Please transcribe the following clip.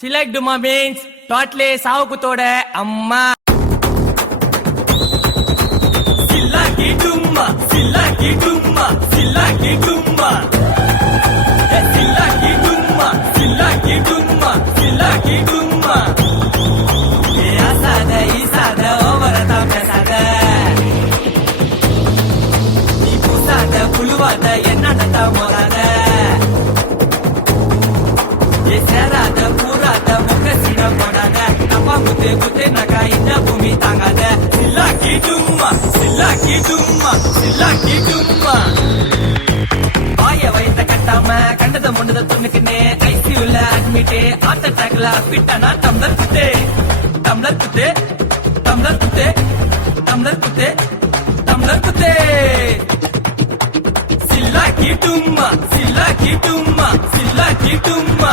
Select Duma means totally சாவுக்குத்தோட அம்மா. சில்லாக்கி டும்மா சில்லாக்கி டும்மா சில்லாக்கி டும்மா சில்லாக்கி டும்மா சில்லாக்கி டும்மா சில்லாக்கி டும்மா ஏ ஆசாத ஈசாத ஓவரதா பேசாத நீ பூசாத புழுவாத என்னடா மோதாத ஏ சேராத பூராத முகசிட போடாத அப்பா குத்து குத்து நகா இந்த பூமி தாங்காத சில்லாக்கி டும்மா சில்லாக்கி டும்மா சில்லாக்கி டும்மா வாய வயத்த கட்டாம கண்டத முண்டத துணுக்குனே ஐசியூல அட்மிட்டே ஹார்ட் அட்டாக்ல பிட்டானா டம்ளர் குத்தே டம்ளர் குத்தே டம்ளர் குத்தே டம்ளர் குத்தே டம்ளர் குத்தே சில்லாக்கி டும்மா சில்லாக்கி டும்மா சில்லாக்கி டும்மா